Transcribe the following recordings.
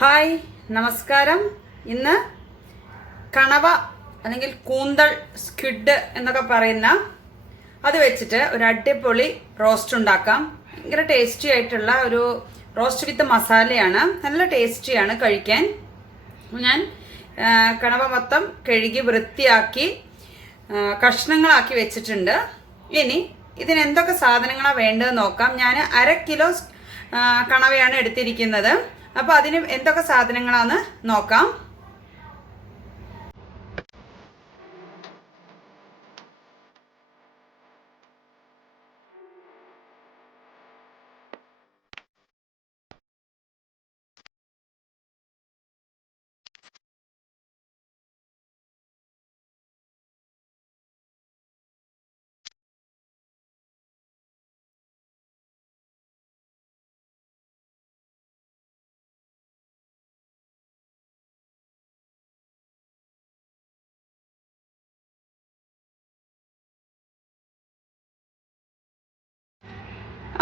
Hi നമസ്കാരം. ഇന്ന് കണവ അല്ലെങ്കിൽ കൂന്തൽ സ്ക്വിഡ് എന്നൊക്കെ പറയുന്ന അത് വെച്ചിട്ട് ഒരു അടിപൊളി റോസ്റ്റ് ഉണ്ടാക്കാം. ഭയങ്കര ടേസ്റ്റി ആയിട്ടുള്ള ഒരു റോസ്റ്റ് വിത്ത് മസാലയാണ്. നല്ല ടേസ്റ്റിയാണ് കഴിക്കാൻ. ഞാൻ കണവ മൊത്തം കഴുകി വൃത്തിയാക്കി കഷ്ണങ്ങളാക്കി വെച്ചിട്ടുണ്ട്. ഇനി ഇതിന് എന്തൊക്കെ സാധനങ്ങളാണ് വേണ്ടതെന്ന് നോക്കാം. ഞാൻ 1/2 കിലോ കണവയാണ് എടുത്തിരിക്കുന്നത്. അപ്പോൾ അതിന് എന്തൊക്കെ സാധനങ്ങളാണെന്ന് നോക്കാം.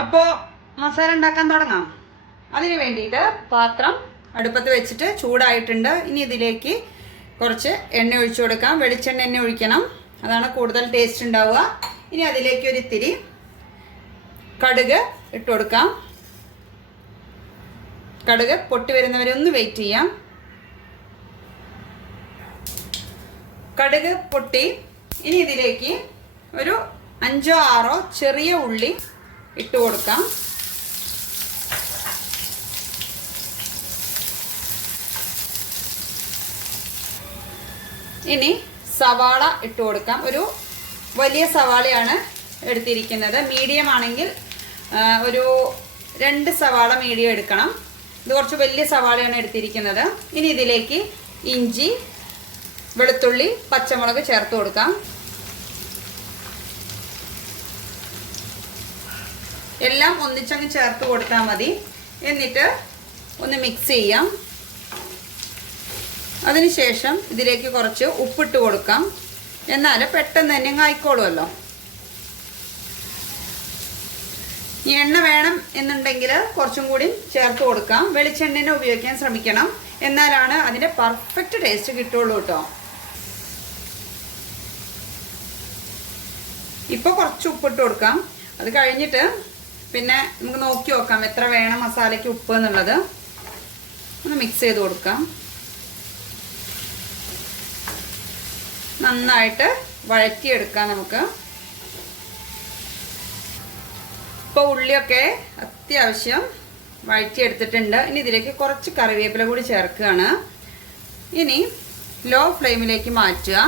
അപ്പോൾ മസാല ഉണ്ടാക്കാൻ തുടങ്ങാം. അതിന് വേണ്ടിയിട്ട് പാത്രം അടുപ്പത്ത് വെച്ചിട്ട് ചൂടായിട്ടുണ്ട്. ഇനി ഇതിലേക്ക് കുറച്ച് എണ്ണ ഒഴിച്ചു കൊടുക്കാം. വെളിച്ചെണ്ണ എണ്ണ ഒഴിക്കണം, അതാണ് കൂടുതൽ ടേസ്റ്റ് ഉണ്ടാവുക. ഇനി അതിലേക്ക് ഒരു ഇത്തിരി കടുക് ഇട്ട് കൊടുക്കാം. കടുക് പൊട്ടി വരുന്നവരെ ഒന്ന് വെയിറ്റ് ചെയ്യാം. കടുക് പൊട്ടി. ഇനി ഇതിലേക്ക് ഒരു 5-6 ചെറിയ ഉള്ളി ഇട്ട് കൊടുക്കാം. ഇനി സവാള ഇട്ട് കൊടുക്കാം. ഒരു വലിയ സവാളയാണ് എടുത്തിരിക്കുന്നത്. മീഡിയം ആണെങ്കിൽ ഒരു 2 സവാള മീഡിയം എടുക്കണം. ഇത് കുറച്ച് വലിയ സവാളയാണ് എടുത്തിരിക്കുന്നത്. ഇനി ഇതിലേക്ക് ഇഞ്ചി, വെളുത്തുള്ളി, പച്ചമുളക് ചേർത്ത് കൊടുക്കാം. എല്ലാം ഒന്നിച്ചങ്ങ് ചേർത്ത് കൊടുത്താൽ മതി. എന്നിട്ട് ഒന്ന് മിക്സ് ചെയ്യാം. അതിനുശേഷം ഇതിലേക്ക് കുറച്ച് ഉപ്പിട്ട് കൊടുക്കാം. എന്നാൽ പെട്ടെന്ന് തന്നെ ആയിക്കോളുമല്ലോ. ഈ എണ്ണ വേണം എന്നുണ്ടെങ്കിൽ കുറച്ചും കൂടി ചേർത്ത് കൊടുക്കാം. വെളിച്ചെണ്ണ ഉപയോഗിക്കാൻ ശ്രമിക്കണം, എന്നാലാണ് അതിൻ്റെ പെർഫെക്റ്റ് ടേസ്റ്റ് കിട്ടുള്ളൂ കേട്ടോ. ഇപ്പോൾ കുറച്ച് ഉപ്പിട്ട് കൊടുക്കാം. അത് കഴിഞ്ഞിട്ട് പിന്നെ നമുക്ക് നോക്കി നോക്കാം എത്ര വേണം മസാലയ്ക്ക് ഉപ്പ് എന്നുള്ളത്. ഒന്ന് മിക്സ് ചെയ്ത് കൊടുക്കാം. നന്നായിട്ട് വഴറ്റിയെടുക്കാം നമുക്ക്. ഇപ്പോൾ ഉള്ളിയൊക്കെ അത്യാവശ്യം വഴറ്റിയെടുത്തിട്ടുണ്ട്. ഇനി ഇതിലേക്ക് കുറച്ച് കറിവേപ്പില കൂടി ചേർക്കുകയാണ്. ഇനി ലോ ഫ്ലെയിമിലേക്ക് മാറ്റുക.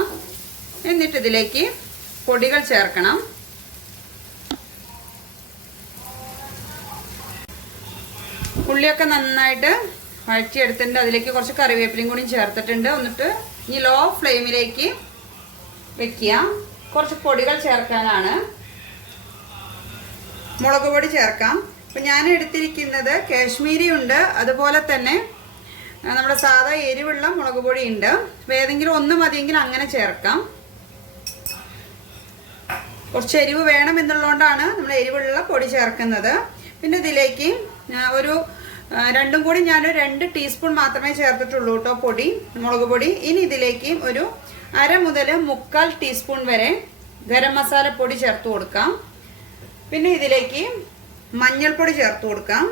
എന്നിട്ട് ഇതിലേക്ക് പൊടികൾ ചേർക്കണം. ഉള്ളിയൊക്കെ നന്നായിട്ട് വഴറ്റിയെടുത്തിട്ടുണ്ട്. അതിലേക്ക് കുറച്ച് കറിവേപ്പിലയും കൂടി ചേർത്തിട്ടുണ്ട്. എന്നിട്ട് ഇനി ലോ ഫ്ലെയിമിലേക്ക് വെക്കുക. കുറച്ച് പൊടികൾ ചേർക്കാനാണ്. മുളക് പൊടി ചേർക്കാം. അപ്പം ഞാൻ എടുത്തിരിക്കുന്നത് കാശ്മീരി ഉണ്ട്, അതുപോലെ തന്നെ നമ്മുടെ സാധാ എരിവുള്ള മുളക് പൊടി ഉണ്ട്. ഏതെങ്കിലും ഒന്ന് മതിയെങ്കിൽ അങ്ങനെ ചേർക്കാം. കുറച്ച് എരിവ് വേണം എന്നുള്ളതുകൊണ്ടാണ് നമ്മൾ എരിവുള്ള പൊടി ചേർക്കുന്നത്. പിന്നെ ഇതിലേക്ക് ഒരു രണ്ടും കൂടി ഞാൻ 2 ടീസ്പൂൺ മാത്രമേ ചേർത്തിട്ടുള്ളൂ കേട്ടോ പൊടി, മുളക് പൊടി. ഇനി ഇതിലേക്ക് ഒരു 1/2 മുതൽ 1/4 ടീസ്പൂൺ വരെ ഗരം മസാല പൊടി ചേർത്ത് കൊടുക്കാം. പിന്നെ ഇതിലേക്ക് മഞ്ഞൾപ്പൊടി ചേർത്ത് കൊടുക്കാം.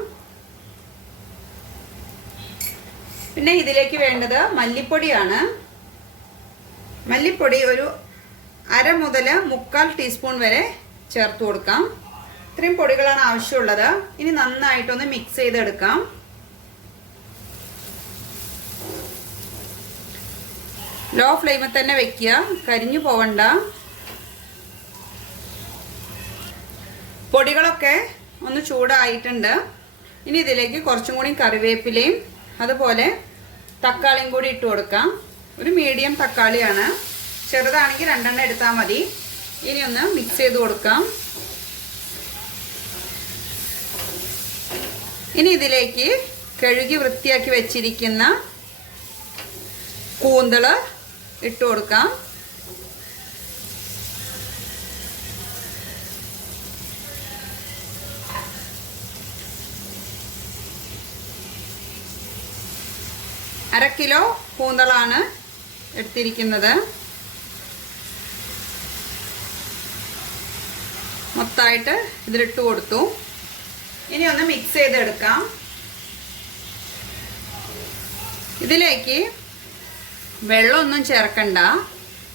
പിന്നെ ഇതിലേക്ക് വേണ്ടത് മല്ലിപ്പൊടിയാണ്. മല്ലിപ്പൊടി ഒരു 1/2 മുതൽ 1/4 ടീസ്പൂൺ വരെ ചേർത്ത് കൊടുക്കാം. ഇത്രയും പൊടികളാണ് ആവശ്യമുള്ളത്. ഇനി നന്നായിട്ടൊന്ന് മിക്സ് ചെയ്തെടുക്കാം. ലോ ഫ്ലെയിമിൽ തന്നെ വെക്കുക, കരിഞ്ഞു പോവണ്ട. പൊടികളൊക്കെ ഒന്ന് ചൂടായിട്ടുണ്ട്. ഇനി ഇതിലേക്ക് കുറച്ചും കൂടി കറിവേപ്പിലയും അതുപോലെ തക്കാളിയും കൂടി ഇട്ട് കൊടുക്കാം. ഒരു മീഡിയം തക്കാളിയാണ്, ചെറുതാണെങ്കിൽ 2 എടുത്താൽ മതി. ഇനി ഒന്ന് മിക്സ് ചെയ്ത് കൊടുക്കാം. ഇനി ഇതിലേക്ക് കഴുകി വൃത്തിയാക്കി വെച്ചിരിക്കുന്ന കൂന്തള് ഇട്ട് കൊടുക്കാം. 1/2 കിലോ കൂന്തളാണ് എടുത്തിരിക്കുന്നത്. മൊത്തമായിട്ട് ഇതിലിട്ട് കൊടുത്തു. ഇനി ഒന്ന് മിക്സ് ചെയ്തെടുക്കാം. ഇതിലേക്ക് വെള്ളമൊന്നും ചേർക്കണ്ട,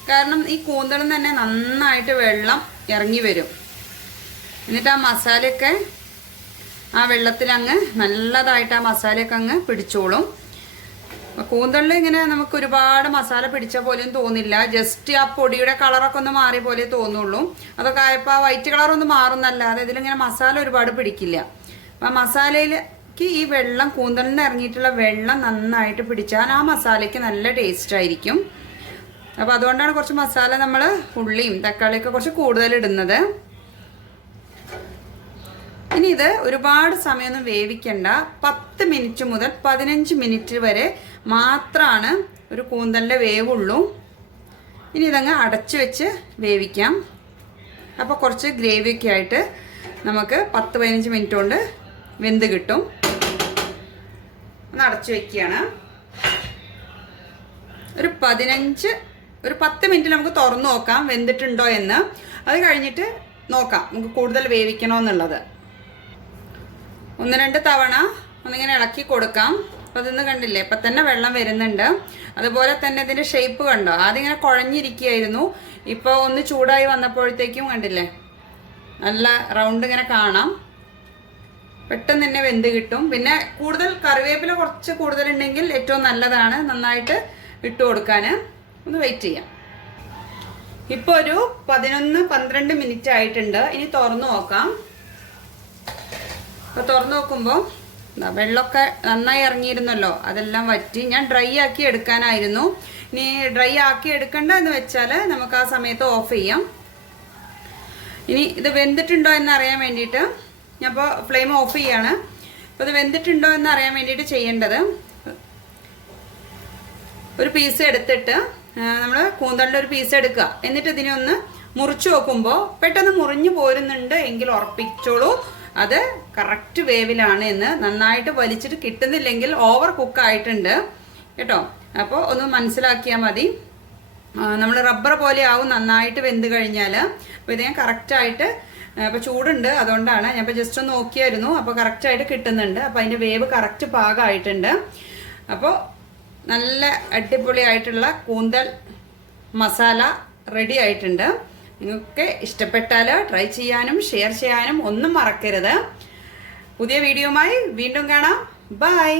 കാരണം ഈ കൂന്തളിൽ തന്നെ നന്നായിട്ട് വെള്ളം ഇറങ്ങി വരും. എന്നിട്ട് ആ മസാലയൊക്കെ ആ വെള്ളത്തിലങ്ങ് നല്ലതായിട്ട് ആ മസാലയൊക്കെ അങ്ങ് പിടിച്ചോളും. കൂന്തളിൽ ഇങ്ങനെ നമുക്ക് ഒരുപാട് മസാല പിടിച്ച പോലെയും തോന്നില്ല. ജസ്റ്റ് ആ പൊടിയുടെ കളറൊക്കെ ഒന്ന് മാറിയ പോലെ തോന്നുള്ളൂ. അതൊക്കെ ആയപ്പോൾ ആ വൈറ്റ് കളറൊന്ന് മാറുന്നല്ലാതെ ഇതിലിങ്ങനെ മസാല ഒരുപാട് പിടിക്കില്ല. അപ്പം ആ മസാലയിലേക്ക് ഈ വെള്ളം, കൂന്തളിൽ നിന്ന് ഇറങ്ങിയിട്ടുള്ള വെള്ളം നന്നായിട്ട് പിടിച്ചാൽ ആ മസാലയ്ക്ക് നല്ല ടേസ്റ്റ് ആയിരിക്കും. അപ്പോൾ അതുകൊണ്ടാണ് കുറച്ച് മസാല നമ്മൾ ഉള്ളിയും തക്കാളിയൊക്കെ കുറച്ച് കൂടുതൽ ഇടുന്നത്. ഇനി ഇത് ഒരുപാട് സമയമൊന്നും വേവിക്കണ്ട. 10 മിനിറ്റ് മുതൽ 15 മിനിറ്റ് വരെ മാത്രമാണ് ഒരു കൂന്തലിൻ്റെ വേവുള്ളൂ. ഇനി ഇതങ്ങ് അടച്ചു വെച്ച് വേവിക്കാം. അപ്പോൾ കുറച്ച് ഗ്രേവിയൊക്കെ ആയിട്ട് നമുക്ക് 10-15 മിനിറ്റ് കൊണ്ട് വെന്ത് കിട്ടും. ഒന്ന് അടച്ചു വെക്കുകയാണ്. ഒരു 10 മിനിറ്റ് നമുക്ക് തുറന്നു നോക്കാം വെന്തിട്ടുണ്ടോ എന്ന്. അത് കഴിഞ്ഞിട്ട് നോക്കാം നമുക്ക് കൂടുതൽ വേവിക്കണമെന്നുള്ളത്. 1-2 തവണ ഒന്നിങ്ങനെ ഇളക്കി കൊടുക്കാം. അപ്പോൾ അതൊന്ന് കണ്ടില്ലേ, ഇപ്പം തന്നെ വെള്ളം വരുന്നുണ്ട്. അതുപോലെ തന്നെ ഇതിൻ്റെ ഷേപ്പ് കണ്ടോ, ആദ്യം ഇങ്ങനെ കുഴഞ്ഞിരിക്കുകയായിരുന്നു. ഇപ്പോൾ ഒന്ന് ചൂടായി വന്നപ്പോഴത്തേക്കും കണ്ടില്ലേ നല്ല റൗണ്ട് ഇങ്ങനെ കാണാം. പെട്ടെന്ന് തന്നെ വെന്ത് കിട്ടും. പിന്നെ കൂടുതൽ കറിവേപ്പില കുറച്ച് കൂടുതലുണ്ടെങ്കിൽ ഏറ്റവും നല്ലതാണ്, നന്നായിട്ട് ഇട്ട് കൊടുക്കാൻ. ഒന്ന് വെയിറ്റ് ചെയ്യാം. ഇപ്പോൾ ഒരു 11-12 മിനിറ്റ് ആയിട്ടുണ്ട്. ഇനി തുറന്നു നോക്കാം. അപ്പോൾ തുറന്നു നോക്കുമ്പോൾ വെള്ളമൊക്കെ നന്നായി ഇറങ്ങിയിരുന്നല്ലോ, അതെല്ലാം വറ്റി. ഞാൻ ഡ്രൈ ആക്കി എടുക്കാനായിരുന്നു. ഇനി ഡ്രൈ ആക്കി എടുക്കണ്ട എന്ന് വെച്ചാൽ നമുക്ക് ആ സമയത്ത് ഓഫ് ചെയ്യാം. ഇനി ഇത് വെന്തിട്ടുണ്ടോ എന്നറിയാൻ വേണ്ടിയിട്ട് ഞാൻ ഇപ്പോൾ ഫ്ലെയിം ഓഫ് ചെയ്യാണ്. അപ്പോൾ ഇത് വെന്തിട്ടുണ്ടോ എന്നറിയാൻ വേണ്ടിയിട്ട് ചെയ്യേണ്ടത്, ഒരു പീസ് എടുത്തിട്ട് നമ്മൾ കൂന്തളിൻ്റെ ഒരു പീസ് എടുക്കുക. എന്നിട്ട് ഇതിനെ ഒന്ന് മുറിച്ച് നോക്കുമ്പോൾ പെട്ടെന്ന് മുറിഞ്ഞു പോരുന്നുണ്ട് എങ്കിൽ ഉറപ്പിച്ചോളൂ അത് കറക്റ്റ് വേവിലാണ് എന്ന്. നന്നായിട്ട് വലിച്ചിട്ട് കിട്ടുന്നില്ലെങ്കിൽ ഓവർ കുക്കായിട്ടുണ്ട് കേട്ടോ. അപ്പോൾ ഒന്ന് മനസ്സിലാക്കിയാൽ മതി. നമ്മൾ റബ്ബർ പോലെ ആവും നന്നായിട്ട് വെന്ത് കഴിഞ്ഞാൽ. അപ്പോൾ ഇത് ഞാൻ കറക്റ്റായിട്ട്, അപ്പോൾ ചൂടുണ്ട് അതുകൊണ്ടാണ് ഞാൻ ഇപ്പോൾ ജസ്റ്റ് ഒന്ന് നോക്കിയായിരുന്നു. അപ്പോൾ കറക്റ്റായിട്ട് കിട്ടുന്നുണ്ട്. അപ്പോൾ അതിൻ്റെ വേവ് കറക്റ്റ് പാകമായിട്ടുണ്ട്. അപ്പോൾ നല്ല അടിപൊളിയായിട്ടുള്ള കൂന്തൽ മസാല റെഡി ആയിട്ടുണ്ട്. നിങ്ങൾക്ക് ഇഷ്ടപ്പെട്ടാൽ ട്രൈ ചെയ്യാനും ഷെയർ ചെയ്യാനും ഒന്നും മറക്കരുത്. പുതിയ വീഡിയോയുമായി വീണ്ടും കാണാം. ബൈ.